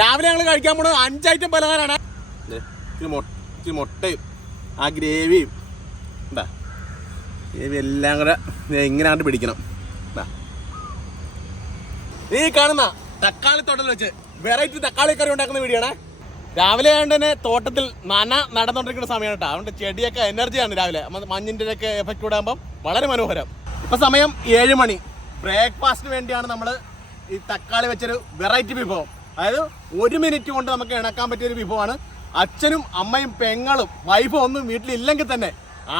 രാവിലെ ഞങ്ങൾ കഴിക്കാൻ പോണത് അഞ്ച് ഐറ്റം പലഹാരമാണ്. ഇച്ചിരി മുട്ടയും ആ ഗ്രേവിയും. എന്താ ഗ്രേവി എല്ലാം കൂടെ എങ്ങനെയാണ്ട് അങ്ങോട്ട് പിടിക്കണം. എന്താ ഈ കാണുന്ന തക്കാളി തോട്ടത്തിൽ വെച്ച് വെറൈറ്റി തക്കാളി കറി ഉണ്ടാക്കുന്ന വീഡിയോ ആണ്. രാവിലെ ആയതുകൊണ്ട് തന്നെ തോട്ടത്തിൽ നന നടന്നുകൊണ്ടിരിക്കുന്ന സമയമാണ് കേട്ടോ. അതുകൊണ്ട് ചെടിയൊക്കെ എനർജിയാണ് രാവിലെ. മഞ്ഞിന്റെ ഒക്കെ എഫക്റ്റ് കൂടെ വളരെ മനോഹരം. ഇപ്പം സമയം ഏഴ് മണി. ബ്രേക്ക്ഫാസ്റ്റിന് വേണ്ടിയാണ് നമ്മൾ ഈ തക്കാളി വെച്ചൊരു വെറൈറ്റി വിഭവം. അതായത് ഒരു മിനിറ്റ് കൊണ്ട് നമുക്ക് ഇണക്കാൻ പറ്റിയ ഒരു വിഭവമാണ്. അച്ഛനും അമ്മയും പെങ്ങളും വൈഫും ഒന്നും വീട്ടിലില്ലെങ്കിൽ തന്നെ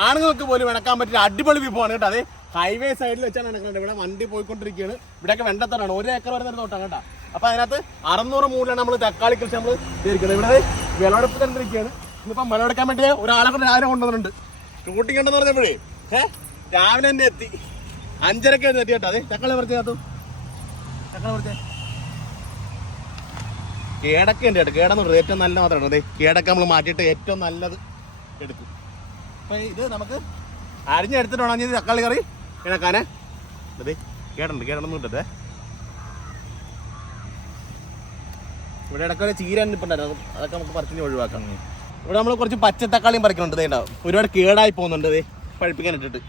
ആണുങ്ങൾക്ക് പോലും ഇണക്കാൻ പറ്റിയ അടിപൊളി വിഭവമാണ് കേട്ടോ. അതെ ഹൈവേ സൈഡിൽ വെച്ചാണ് ഇണക്കുന്നത് ഇവിടെ വണ്ടി പോയിക്കൊണ്ടിരിക്കുകയാണ്. ഇവിടെയൊക്കെ വെണ്ടത്തറാണ് ഒരു ഏക്കർ വരുന്ന തോട്ടാണ് കേട്ടോ. അപ്പൊ അതിനകത്ത് അറുന്നൂറ് മൂടിലാണ് നമ്മൾ തക്കാളി കൃഷി നമ്മൾ ചെയ്തിരിക്കുന്നത്. ഇവിടെ വിളവെടുപ്പ് കണ്ടിരിക്കുകയാണ് ഇന്നിപ്പം വിളവെടുക്കാൻ വേണ്ടി ഒരാളെ കൂടെ രാവിലെ കൊണ്ടുവന്നിട്ടുണ്ട്. ഷൂട്ടിംഗ് ഉണ്ടെന്ന് പറഞ്ഞപ്പോഴേ ഏഹ് രാവിലെ തന്നെ എത്തി. അഞ്ചരക്ക് എത്തി കേട്ടോ. അതെ തക്കാളി പറിച്ചകത്തു തക്കാളി പറിച്ചേ. കേടക്ക ഉണ്ട് കേട്ടോ. കേടെന്ന് പറയുന്നത് ഏറ്റവും നല്ല മാത്രമാണ്. അതെ കേടക്ക നമ്മൾ മാറ്റിയിട്ട് ഏറ്റവും നല്ലത് എടുക്കും. അപ്പൊ ഇത് നമുക്ക് അരിഞ്ഞെടുത്തിട്ട് വേണം. ഇനി തക്കാളി കറി ഇണക്കാനേ അതെ കേടുണ്ട്. കേടൊന്നും കിട്ടത്തെ ഇവിടെ ഇടയ്ക്ക് ഒരു ചീര ഇപ്പം ഉണ്ടായിരുന്നു അതൊക്കെ നമുക്ക് പറിച്ചിന് ഒഴിവാക്കാം. ഇവിടെ നമ്മൾ കുറച്ച് പച്ച തക്കാളിയും പറിക്കുന്നുണ്ട്. ദേ ഉണ്ടാവും ഒരുപാട് കേടായി പോകുന്നുണ്ട്. ദേ പഴുപ്പിക്കാൻ ഇട്ടിട്ട്.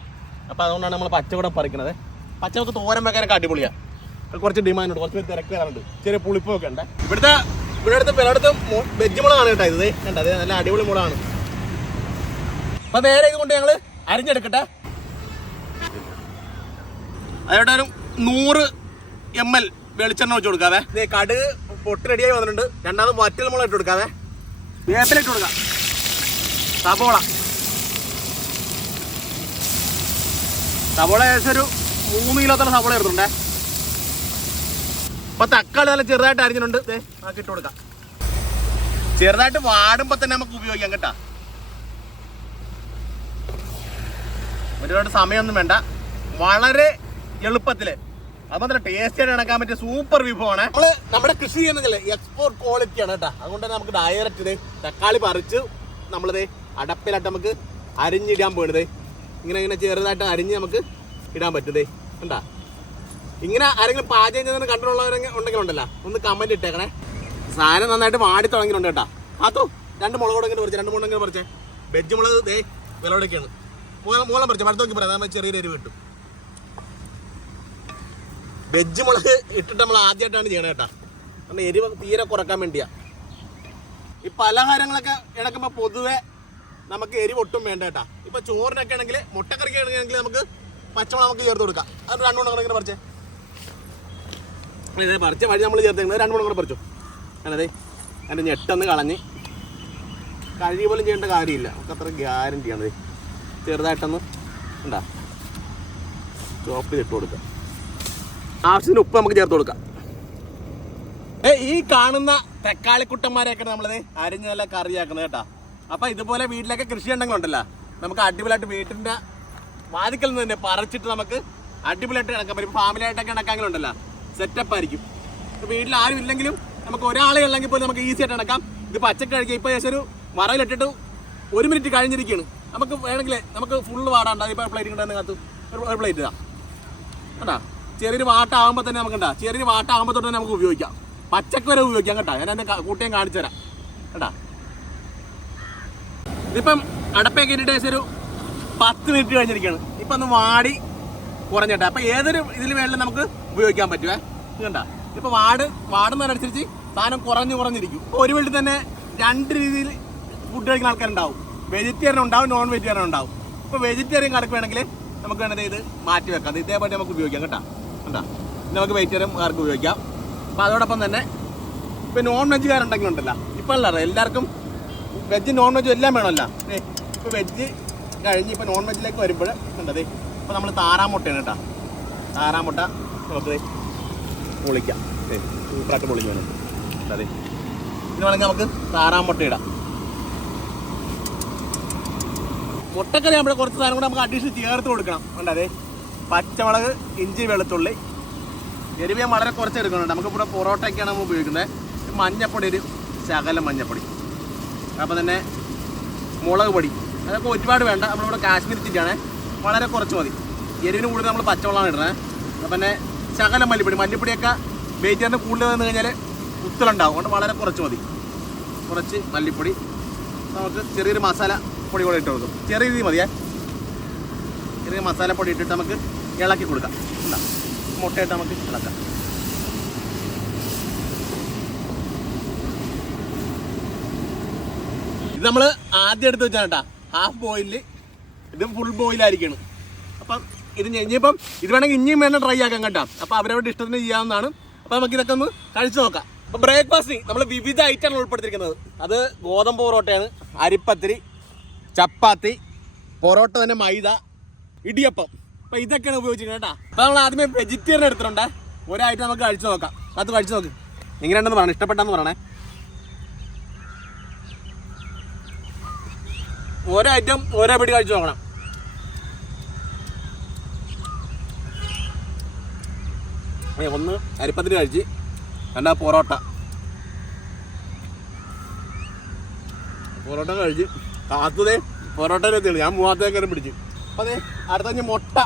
അപ്പോൾ അതുകൊണ്ടാണ് നമ്മൾ പച്ച ഇവിടെ പറിക്കുന്നത് പച്ച നമുക്ക് തോരൻ വെക്കാനൊക്കെ അടിപൊളിയാണ് കുറച്ച് ഡിമാൻഡ് ഉണ്ട് കുറച്ച് തിരക്ക് വരാറുണ്ട്. ചെറിയ പുളിപ്പൊക്കെ ഉണ്ട്. ഇവിടുത്തെ ഇവിടെ അടുത്ത് പിള്ളടുത്ത് വെജ് മുളകാണ് കേട്ടോ ഇത്. കണ്ട അതെ നല്ല അടിപൊളി മുളകാണ്. അപ്പൊ നേരെ ഇതുകൊണ്ട് ഞങ്ങൾ അരിഞ്ഞെടുക്കട്ടെ. അതോടെ ഒരു നൂറ് എം എൽ വെളിച്ചെണ്ണ വെച്ച് കൊടുക്കാവേ. ദേ കടുക് പൊട്ട് റെഡിയായി വന്നിട്ടുണ്ട്. രണ്ടാമത് വറ്റൽ മുളക് ഇട്ട് കൊടുക്കാവേ. വേപ്പില ഇട്ട് കൊടുക്കാം. സബോള സബോള ഏകദേശം ഒരു മൂന്ന് കിലോത്തോളം സബോള എടുത്തുണ്ടേ അപ്പൊ തക്കാളി നല്ല ചെറുതായിട്ട് അരിഞ്ഞിട്ടുണ്ട്. നമുക്ക് ഇട്ട് കൊടുക്കാം. ചെറുതായിട്ട് വാടുമ്പോ തന്നെ നമുക്ക് ഉപയോഗിക്കാം കേട്ടാ. ഒരുപാട് സമയമൊന്നും വേണ്ട. വളരെ എളുപ്പത്തിൽ. അത് മാത്രം ടേസ്റ്റ് ആയിട്ട് ഇണക്കാൻ പറ്റിയ സൂപ്പർ വിഭവമാണ്. നമ്മൾ നമ്മുടെ കൃഷി ചെയ്യുന്നതല്ലേ എക്സ്പോർട്ട് ക്വാളിറ്റി ആണ് കേട്ടോ. അതുകൊണ്ട് തന്നെ നമുക്ക് ഡയറക്റ്റ് തക്കാളി പറിച്ച് നമ്മളത് അടപ്പിലായിട്ട് നമുക്ക് അരിഞ്ഞിടാൻ പോണത് ഇങ്ങനെ ഇങ്ങനെ ചെറുതായിട്ട് അരിഞ്ഞ് നമുക്ക് ഇടാൻ പറ്റുന്നത് കണ്ടാ? ഇങ്ങനെ ആരെങ്കിലും പാചകം ചെയ്യുന്ന ഉണ്ടെങ്കിൽ ഉണ്ടല്ലോ ഒന്ന് കമന്റ് ഇട്ടേക്കണേ. സാധനം നന്നായിട്ട് വാടി തുടങ്ങിയിട്ടുണ്ട് കേട്ടാ. ആത്തോ രണ്ട് മുളക് കൂടെ പറിച്ചേ രണ്ട് മുളക് പറിച്ചേ. വെജ് മുളക് ദേ വിലവിടൊക്കെയാണ് മൂലം മൂലം പറിച്ചേ മരത്ത് നോക്കി പറയാം. ചെറിയൊരു എരിവ് കിട്ടും. വെജ് മുളക് ഇട്ടിട്ട് നമ്മൾ ആദ്യമായിട്ടാണ് ചെയ്യണത് കേട്ടോ. കാരണം എരിവ് തീരെ കുറയ്ക്കാൻ വേണ്ടിയാ. ഈ പലഹാരങ്ങളൊക്കെ ഇടക്കുമ്പോൾ പൊതുവെ നമുക്ക് എരിവ് ഒട്ടും വേണ്ട കേട്ടാ. ഇപ്പൊ ചോറിനൊക്കെ ആണെങ്കിൽ മുട്ടക്കറിക്ക് ആണെങ്കിൽ നമുക്ക് പച്ചമുളക് നമുക്ക് ചേർത്ത് കൊടുക്കാം. അത് രണ്ടു മൂന്ന് ഇങ്ങനെ പറിച്ചേ. ഇതേ പറിച്ച വഴി നമ്മൾ ചേർത്തേക്കുന്നത് രണ്ട് മണിക്കൂർ പറിച്ചു. അതെ അതിന്റെ ഞെട്ടൊന്ന് കളഞ്ഞ് കഴുകി പോലും ചെയ്യേണ്ട കാര്യമില്ല. നമുക്ക് അത്ര ഗ്യാരണ്ടിയാണ് ചെറുതായിട്ടൊന്ന് ഉണ്ടാ ചോപ്പ് ചെയ്തിട്ട് കൊടുക്കാം. ആവശ്യത്തിന് ഉപ്പ് നമുക്ക് ചേർത്ത് കൊടുക്കാം. ഏ ഈ കാണുന്ന തക്കാളിക്കുട്ടന്മാരെയൊക്കെ നമ്മളത് അരിഞ്ഞ് നല്ല കറിയാക്കുന്നത് കേട്ടാ. അപ്പം ഇതുപോലെ വീട്ടിലൊക്കെ കൃഷി ഉണ്ടെങ്കിൽ ഉണ്ടല്ലോ. നമുക്ക് അടിപൊളിയായിട്ട് വീട്ടിന്റെ വാതിക്കൽ നിന്ന് തന്നെ പറിച്ചിട്ട് നമുക്ക് അടിപൊളിയായിട്ട് കിടക്കാൻ പറ്റും. ഫാമിലിയായിട്ടൊക്കെ ഉണ്ടല്ലോ. സെറ്റപ്പ് ആയിരിക്കും. വീട്ടിൽ ആരും ഇല്ലെങ്കിലും നമുക്ക് ഒരാളെ ഉള്ളെങ്കിൽ പോലും നമുക്ക് ഈസി ആയിട്ട് നടക്കാം. ഇത് പച്ചക്ക് കഴിക്കുക ഇപ്പൊ ഏകദേശം ഒരു മറവിലിട്ടിട്ട് ഒരു മിനിറ്റ് കഴിഞ്ഞിരിക്കുകയാണ്. നമുക്ക് വേണമെങ്കിൽ നമുക്ക് ഫുള്ള് വാടാണ്ട് ഇപ്പൊ പ്ലേറ്റ് കിട്ടാൻ കത്ത്. ഒരു പ്ലേറ്റ് ഇതാ. കേട്ടാ ചെറിയൊരു വാട്ടാകുമ്പോൾ തന്നെ നമുക്ക് ഉണ്ടാ ചെറിയൊരു വാട്ടാകുമ്പോൾ തന്നെ നമുക്ക് ഉപയോഗിക്കാം. പച്ചക്ക് വരെ ഉപയോഗിക്കാം കേട്ടാ ഞാൻ എന്റെ കൂട്ടിയും കാണിച്ചു തരാം. കേട്ടാ ഇതിപ്പം അടപ്പേ കയറ്റിട്ട് ഏകദേശം ഒരു പത്ത് മിനിറ്റ് കഴിഞ്ഞിരിക്കുകയാണ്. ഇപ്പം ഒന്ന് വാടി കുറഞ്ഞിട്ടാ. അപ്പം ഏതൊരു ഇതിൽ വേണമെങ്കിലും നമുക്ക് ഉപയോഗിക്കാൻ പറ്റുമേ കണ്ട ഇപ്പൊ ഇപ്പം വാട് വാടുന്നതിനനുസരിച്ച് സാധനം കുറഞ്ഞു കുറഞ്ഞിരിക്കും. ഇപ്പൊ ഒരു വീട്ടിൽ തന്നെ രണ്ട് രീതിയിൽ ഫുഡ് കഴിക്കുന്ന ആൾക്കാരുണ്ടാവും. വെജിറ്റേറിയൻ ഉണ്ടാവും നോൺ വെജിറ്റേറിയൻ ഉണ്ടാവും. ഇപ്പോൾ വെജിറ്റേറിയൻ കണക്ക് നമുക്ക് വേണ്ടത് ഇത് മാറ്റി വെക്കാം. ഇതേപോലെ നമുക്ക് ഉപയോഗിക്കാം കേട്ടോ. കണ്ടാ? നമുക്ക് വെജിറ്റേറിയൻ കാർക്ക് ഉപയോഗിക്കാം. അപ്പോൾ അതോടൊപ്പം തന്നെ ഇപ്പോൾ നോൺ വെജുകാരുണ്ടെങ്കിലും ഉണ്ടല്ലോ. ഇപ്പം അല്ല എല്ലാവർക്കും വെജ് നോൺ വെജും എല്ലാം വേണമല്ലോ. ഏ ഇപ്പോൾ വെജ് കഴിഞ്ഞ് ഇപ്പോൾ നോൺ വെജിലേക്ക് വരുമ്പോൾ കണ്ടത് ഇപ്പോൾ നമ്മൾ താറാമുട്ടയാണ് കേട്ടോ. താറാമുട്ട നമുക്ക് പൊളിക്കാം. സൂപ്പറായിട്ട് പൊളിക്കണം അതെ. ഇത് വേണമെങ്കിൽ നമുക്ക് താറാമുട്ട ഇടാം. മുട്ടക്കറി നമ്മുടെ കുറച്ച് സാധനം കൂടെ നമുക്ക് അഡീഷണൽ ചേർത്ത് കൊടുക്കണം. കണ്ടതേ? പച്ചമുളക് ഇഞ്ചി വെളുത്തുള്ളി. എരിവ് ഞാൻ വളരെ കുറച്ച് എടുക്കുന്നുണ്ട്. നമുക്ക് ഇവിടെ പൊറോട്ടയ്ക്കാണ് നമ്മൾ ഉപയോഗിക്കുന്നത്. മഞ്ഞപ്പൊടി ഒരു ശകലം മഞ്ഞപ്പൊടി. അപ്പോൾ തന്നെ മുളക് പൊടി. അതൊക്കെ ഒരുപാട് വേണ്ട. നമ്മളിവിടെ കാശ്മീർ വളരെ കുറച്ച് മതി. എരിവിന് കൂടുതൽ നമ്മൾ പച്ചമുളകാണ് ഇടുന്നത്. അപ്പം പിന്നെ ശകലം മല്ലിപ്പൊടി മല്ലിപ്പൊടിയൊക്കെ വെജിറ്റേറിയന് കൂടുതൽ വന്നു കഴിഞ്ഞാൽ കുത്തലുണ്ടാവും. അതുകൊണ്ട് വളരെ കുറച്ച് മതി. കുറച്ച് മല്ലിപ്പൊടി. നമുക്ക് ചെറിയൊരു മസാല പൊടി കൂടെ ഇട്ട് കൊടുക്കും. ചെറിയ രീതി മതിയേ. ചെറിയ മസാല പൊടി ഇട്ടിട്ട് നമുക്ക് ഇളക്കി കൊടുക്കാം. എന്താ മുട്ടയിട്ട് നമുക്ക് ഇളക്കാം. ഇത് നമ്മൾ ആദ്യം എടുത്ത് വെച്ചാൽ കേട്ടാ. ഹാഫ് ബോയിലിൽ ഇത് ഫുൾ ബോയിലായിരിക്കണം അപ്പം ഇത് ഇനിയിപ്പം ഇത് വേണമെങ്കിൽ ഇനിയും വേണം ട്രൈ ആക്കാം കേട്ടോ. അപ്പോൾ അവരവരുടെ ഇഷ്ടത്തിന് ചെയ്യാവുന്നതാണ്. അപ്പോൾ നമുക്ക് ഇതൊക്കെ ഒന്ന് കഴിച്ചു നോക്കാം. അപ്പോൾ ബ്രേക്ക്ഫാസ്റ്റ് നമ്മൾ വിവിധ ഐറ്റമാണ് ഉൾപ്പെടുത്തിയിരിക്കുന്നത്. അത് ഗോതമ്പ് പൊറോട്ടയാണ് അരിപ്പത്തിരി ചപ്പാത്തി പൊറോട്ട തന്നെ മൈദ ഇടിയപ്പം. അപ്പോൾ ഇതൊക്കെയാണ് ഉപയോഗിച്ചിരിക്കുന്നത് കേട്ടോ. അപ്പോൾ നമ്മൾ ആദ്യമേ വെജിറ്റേറിയൻ എടുത്തിട്ടുണ്ട്. ഒരു ഐറ്റം നമുക്ക് കഴിച്ചു നോക്കാം. അത് കഴിച്ചു നോക്ക്. എങ്ങനെയുണ്ടെന്ന് പറയണം. ഇഷ്ടപ്പെട്ടെന്ന് പറയണേ. ഓരോ ഐറ്റം ഓരോ പിടി കഴിച്ചു നോക്കണം. ഒന്ന് അരിപ്പത്തിന് കഴിച്ച് രണ്ടാ പൊറോട്ട. പൊറോട്ട കഴിച്ച് കാത്തതേ പൊറോട്ടയിൽ തേടി ഞാൻ മൂവാത്തേക്കാരും പിടിച്ചു? അപ്പോൾ അതെ അടുത്ത മുട്ട.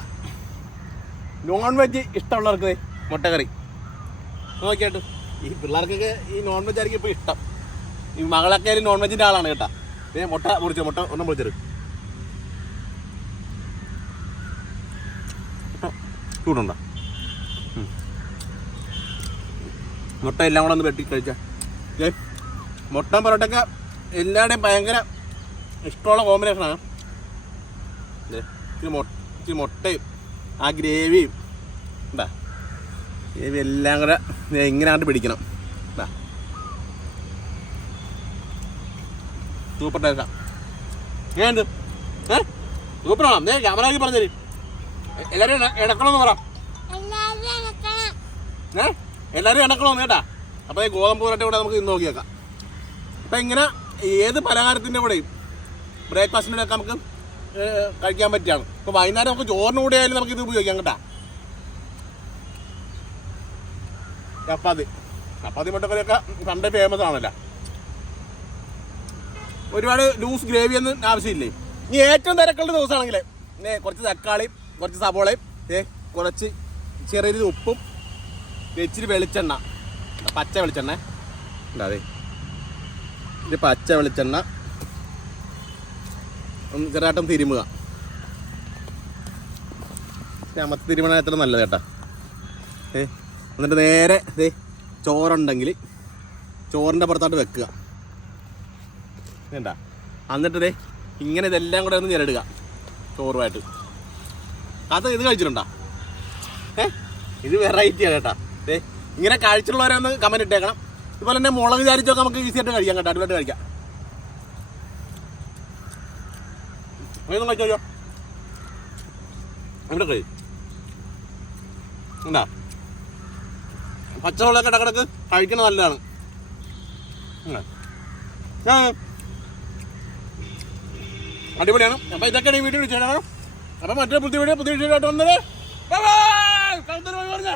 നോൺ വെജ് ഇഷ്ടമുള്ളവർക്ക് മുട്ടക്കറി. നോക്കിയാട്ട്. ഈ പിള്ളേർക്കൊക്കെ ഈ നോൺ വെജ് ആയിരിക്കും ഇപ്പോൾ ഇഷ്ടം. ഈ മകളൊക്കെ നോൺ വെജിന്റെ ആളാണ് കേട്ടോ. ഏ മുട്ട മുറിച്ചു മുട്ട ഒന്നും മുറിച്ചത് ചൂടുണ്ടോ? മുട്ട എല്ലാം കൂടെ ഒന്ന് വെട്ടി കഴിച്ച. ഏ മുട്ട പൊറോട്ടൊക്കെ എല്ലാവരുടെയും ഭയങ്കര ഇഷ്ടമുള്ള കോമ്പിനേഷനാണ് ഇച്ചിരി മുട്ട ഇച്ചിരി മുട്ടയും ആ ഗ്രേവിയും എന്താ ഗ്രേവി എല്ലാം കൂടെ എങ്ങനെയാണ്ട് പിടിക്കണം. എന്താ സൂപ്പർ ടേസ്റ്റാ ഏത് ഏ? സൂപ്പറാണോ നേ ക്യാമറയ്ക്ക് പറഞ്ഞേരി. എല്ലാവരും ഇണ- ഇണക്കണമെന്ന് പറ. എല്ലാവരും ഏ? എല്ലാവരും ഇണക്കണമെന്ന് കേട്ടാ? അപ്പോൾ ഈ ഗോതമ്പ് പൊറോട്ട കൂടെ നമുക്ക് ഇന്ന് നോക്കിയേക്കാം. അപ്പോൾ ഇങ്ങനെ ഏത് പലഹാരത്തിന്റെ കൂടെയും ബ്രേക്ക്ഫാസ്റ്റിന്റെ ഒക്കെ നമുക്ക് കഴിക്കാൻ പറ്റിയാണ് ഇപ്പോൾ വൈകുന്നേരം നമുക്ക് ചോറിന് കൂടെ ആയാലും നമുക്ക് ഇത് ഉപയോഗിക്കാം കേട്ടാ. ചപ്പാത്തി. ചപ്പാത്തി മുട്ടക്കറിയൊക്കെ പണ്ടേ ഫേമസ് ആണല്ലോ. ഒരുപാട് ലൂസ് ഗ്രേവി ഒന്നും ആവശ്യമില്ലേ? ഇനി ഏറ്റവും തിരക്കുള്ള ദിവസമാണെങ്കിൽ കുറച്ച് തക്കാളിയും കുറച്ച് സവോളയും കുറച്ച് ചെറിയൊരു ഉപ്പും ഇച്ചിരി വെളിച്ചെണ്ണ. പച്ച വെളിച്ചെണ്ണ. അതെ? ഇത് പച്ച വെളിച്ചെണ്ണ. ഒന്ന് ചെറുതായിട്ടും തിരുമുക. അമ്മത്ത് തിരുമണ എത്ര നല്ലത് കേട്ടാ. ഏ എന്നിട്ട് നേരെ ദേ ചോറുണ്ടെങ്കിൽ ചോറിന്റെ പുറത്തോട്ട് വെക്കുക. വേണ്ട എന്നിട്ട് ദേ ഇങ്ങനെ ഇതെല്ലാം കൂടെ ഒന്ന് ഞെരടുക ചോറുമായിട്ട്. അത് ഇത് കഴിച്ചിട്ടുണ്ടോ? ഏ ഇത് വെറൈറ്റിയാണ് കേട്ടാ. ദേ ഇങ്ങനെ ഒന്ന് കമന്റ് ഇട്ടേക്കണം. ഇതുപോലെ തന്നെ മുളക് ചാരിച്ചൊക്കെ നമുക്ക് ഈസി ആയിട്ട് കഴിക്കാം കേട്ടോ അടിപൊളിയായിട്ട് കഴിക്കാം. ഇതൊന്നും കഴിച്ചോ ഇവിടെ ഉണ്ടാ പച്ചവെള്ളമൊക്കെ ഇടക്കിടക്ക് കഴിക്കണ നല്ലതാണ്. അടിപൊളിയാണ്. അപ്പൊ ഇതൊക്കെയാണ് ഈ വീഡിയോ ചെയ്യണം അപ്പൊ മറ്റൊരു പുതിയ വീഡിയോ പുതിയ വീഡിയോ ആയിട്ട് വന്നത് പറഞ്ഞേ.